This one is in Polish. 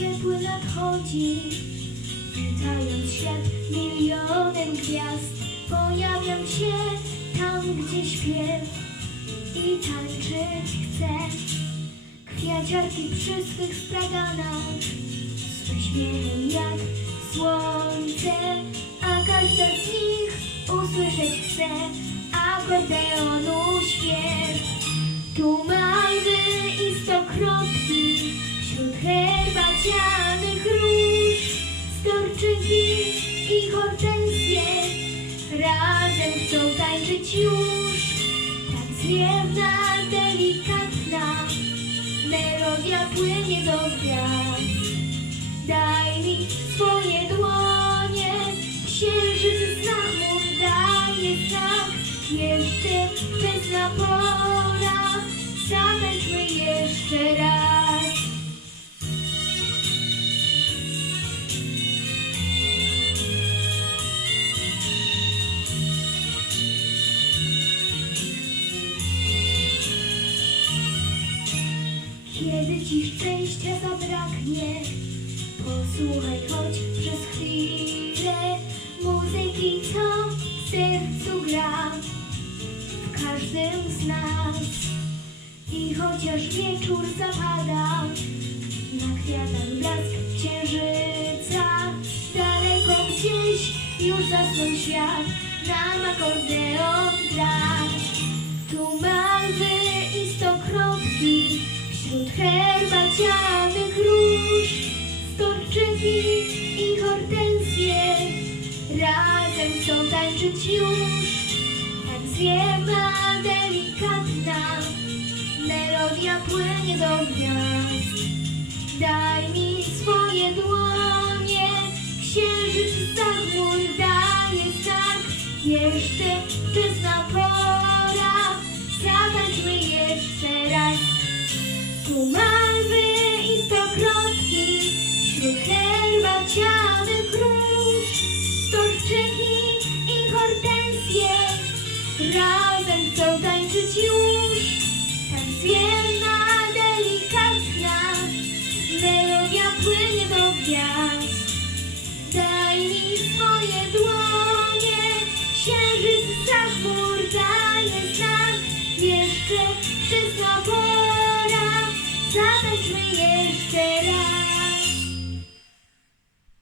ciepły nadchodzi, witając świat milionem gwiazd. Pojawiam się tam, gdzie śpiew i tańczyć chcę. Kwiaciarki przy swych straganach, z uśmiechem jak słońce, a każda z nich usłyszeć chce akordeonu śpiew. Tu malwy i stokrotki, wśród herbacianych róż, storczyki i hortensje razem chcą tańczyć już. Tak zwiewna, delikatna, melodia płynie do gwiazd. Daj mi swoje dłonie, księżyc z chmur daje znak. Jeszcze wczesna pora, zatańczmy jeszcze raz. Kiedy ci szczęścia zabraknie, posłuchaj choć przez chwilę muzyki, co w sercu gra w każdym z nas. I chociaż wieczór zapada, na kwiatach blask księżyca, daleko gdzieś już zasnął świat, nam akordeon gra. Tu tańczyć już. Tak delikatna, melodia płynie do gwiazd. Daj mi swoje dłonie, księżyc za chmur daje znak. Jeszcze zwiewna,